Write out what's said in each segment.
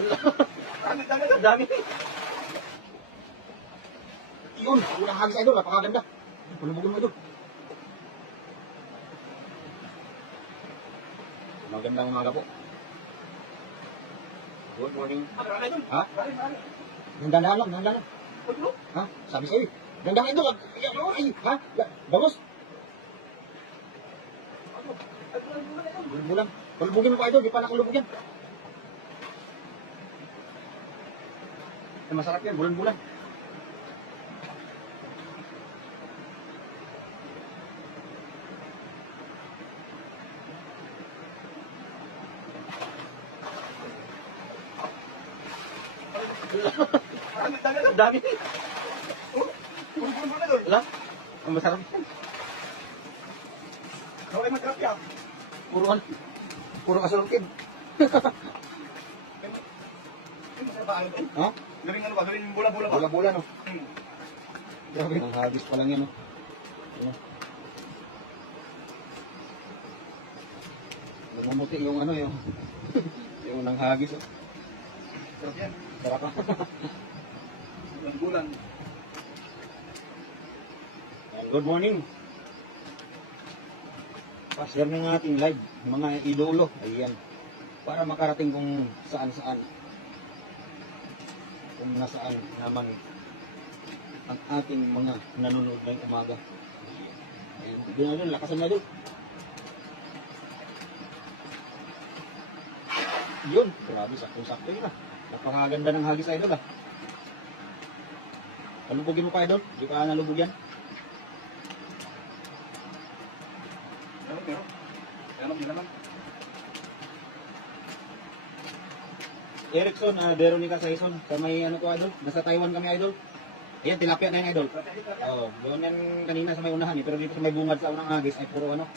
Ang dami. Yun, unang hagis idol, napakaganda. Pulubugin mo idol. Magandang umaga po. Good morning. Ha? Dandahan lang, dandahan lang. Ha? Sabi sa'yo. Dandahan idol. Ay, ha? Bamos. Bulbulan. Bulbugin mo pa idol, di pa nakulubog yan. Masarap yan, bulan-bulan. Ang dami. Wala? Ang masarap yan. Okay, masarap yan. Puro kasulukid. Masarap ba ano din? Ha? Galing ano ba? Galing bola-bola ba? Bola-bola no. Grabe. Ang hagis pa lang yan no. Ayan. Lumumuti yung ano yung yung nang hagis oh. Sarap yan. Sarap ah. Bulan. Good morning. Pa-share ng ating live, mga idolo. Ayan. Para makarating kung saan-saan. Kung nasaan naman ang ating mga nanonood ngayong umaga. Ayan. Doon na doon, lakasan na doon. Yun. Grabe, sakto-sakto yun ah. Napakaganda ng hagis idol ah. Palubugin mo pa idol? Di pa nalubog yan? Pero. Ano yun naman? Erickson, Veronica Saison. Sa may ano ko idol? Nasa Taiwan kami idol. Ayan, tilapia na yan idol. Oo, doon yan kanina sa may unahan eh. Pero dito sa may bungad sa unang hagis ay puro ano?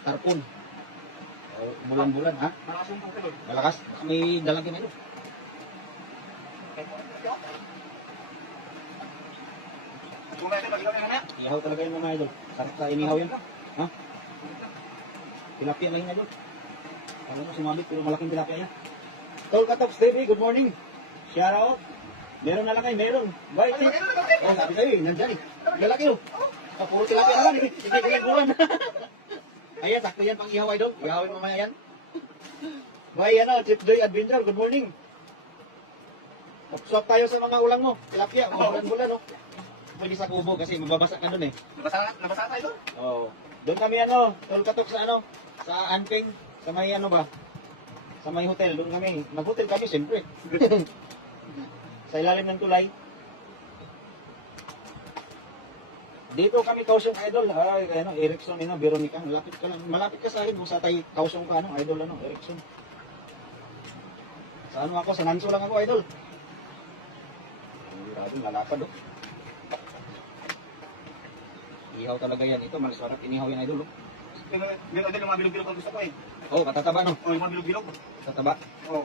Tarpon. Oh, bulan-bulan ha? Malakas yung pangkalo. Malakas. May dalagyan idol. Kung natin, mag-ilaw na nga. Ihaw talaga yung mga idol. Sarap sa inihaw yan. Ha? Tilapia lang yun idol. Alam mo, sumabit pero malaking tilapia yan. Tol Katops TV, good morning. Shout out. Meron na lang kayo, meron. Bye, Chick. Oh, sabi sa'yo eh, nandyan eh. Lalaki oh. Puro tilapia naman eh. Hindi pinagbulan. Ayan, sakto yan pang ihaw idol. Ihawin mamaya yan. Bye, ano, Chip Joy Adventure, good morning. Swap tayo sa mga ulang mo. Tilapia, bulan-bulan oh. Pwede sa kubo kasi mababasa ka dun eh. Nabasa tayo doon? Oo. Doon kami ano, Tol Katok sa ano, sa Anping, sa may ano ba? Sa may hotel, doon kami. Nag-hotel kami siyempre. Sa ilalim ng tulay. Dito kami Kaohsiung idol. Ay, ano, Erickson, ano, Veronica. Malapit ka sa akin kung sa tayo Kaohsiung ka, ano, idol, ano, Erickson. Sa ano ako, sa Nanso lang ako, idol. Ang grabe, lalapad oh. Ihaw talaga yan. Ito, masarap inihaw yan idol. Meron din yung mga bilog-bilog ang gusto ko eh. Oh, patataba no? Oh, yung mga bilog-bilog. Patataba. Oh.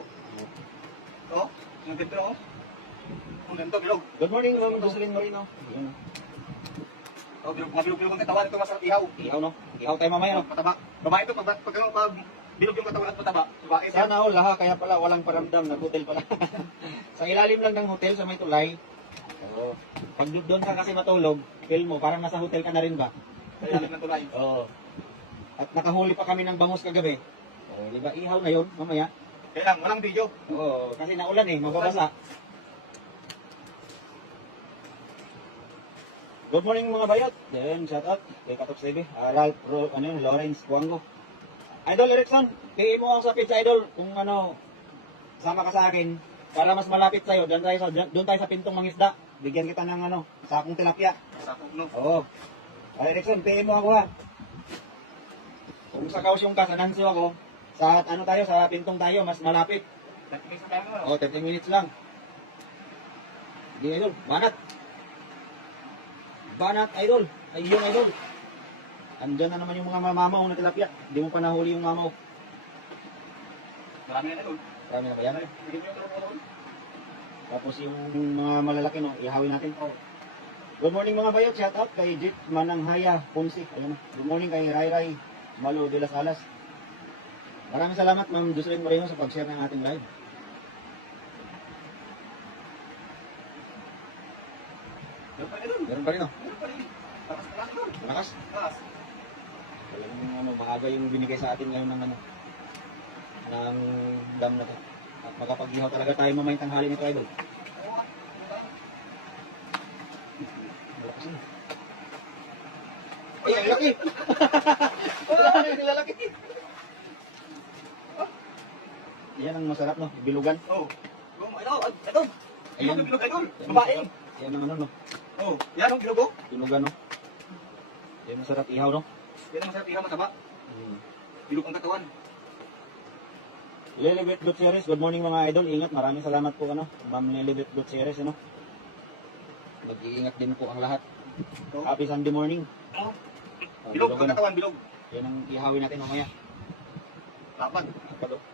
Oh, yung ganito oh. Ang ganito, bilog. Good morning, Ma'am Jocelyn Moreno. Yan. Oh, mga bilog-bilog ang katawan. Ito masarap ihaw. Ihaw no? Ihaw tayo mamaya no? Pataba. Babae ito, pag bilog yung katawan at pataba. Babae siya. Sana all ha, kaya pala walang paramdam, nag-hotel pala. Sa ilalim lang ng hotel, sa may tulay. Oo. Pag doon ka kasi matulog, feel mo, parang nasa hotel ka na rin ba? Sa ilalim ng tulay. Oo. At nakahuli pa kami ng bangus kagabi. Oo, di ba? Ihaw na yun, mamaya. Kaya lang, walang video. Oo, kasi naulan eh, mababasa. Good morning mga bayot. Then, shout out kay Katoks TV. Ralph, Lawrence Cuango. Idol Erickson, PM mo ako sa pizza idol kung ano, sama ka sa akin para mas malapit sa'yo. Doon tayo sa pintong mangisda. Bigyan kita ng ano, sakong tilapia. Sakop, no? Oo. Erickson, PM mo ako ha. Kung sa Kaohsiung ka, sa Nanso ako, sa ano tayo, sa pintong tayo, mas malapit. 30 minutes na tayo mo. Oo, 30 minutes lang. Hindi idol, banat. Banat idol. Ayun idol. Andyan na naman yung mga mamaw na tilapia. Hindi mo pa nahuli yung mamaw. Marami na doon. Marami na ba yan? Bigyan mo yung tropo doon. Tapos yung mga malalaki, no, ihawin natin. Good morning mga bayot. Shout out kay Jit Mananghaya Ponce. Ayun. Good morning kay Ray Ray Malo de las Alas. Maraming salamat Ma'am Jocelyn Moreno sa pag-share ng ating live. Ganun pa rin, oh. Meron pa rin. Takas na lang yun. Malakas. Takas. Talagang ano, maaga yung binigay sa atin ngayon ng ano, ng dam na to. At makapag-ihaw talaga tayo mamayang tanghali nito, idol. Oo. Malakas yun. Ay, ang laki! Wala na yung lalaki. Yan ang masarap, no? Bilugan. Oh. Ito. Ayan. Ayan. Bilog idol. Babae. Yan ang ano, no? Oh. Yan ang bilog oh. Bilugan, no? Yan masarap ihaw, no? Yan ang masarap ihaw mataba. Hmm. Bilog ang katawan. Lilibet Gutierrez, good morning mga idol. Ingat, maraming salamat po, ano? Ma'am Lilibet Gutierrez, ano? Mag-iingat din po ang lahat. Oh. Happy Sunday morning. Oh. Oh, Bilog ang ano? katawan, bilog. Yan ang ihawin natin mamaya. Lapad. Kapag, oh.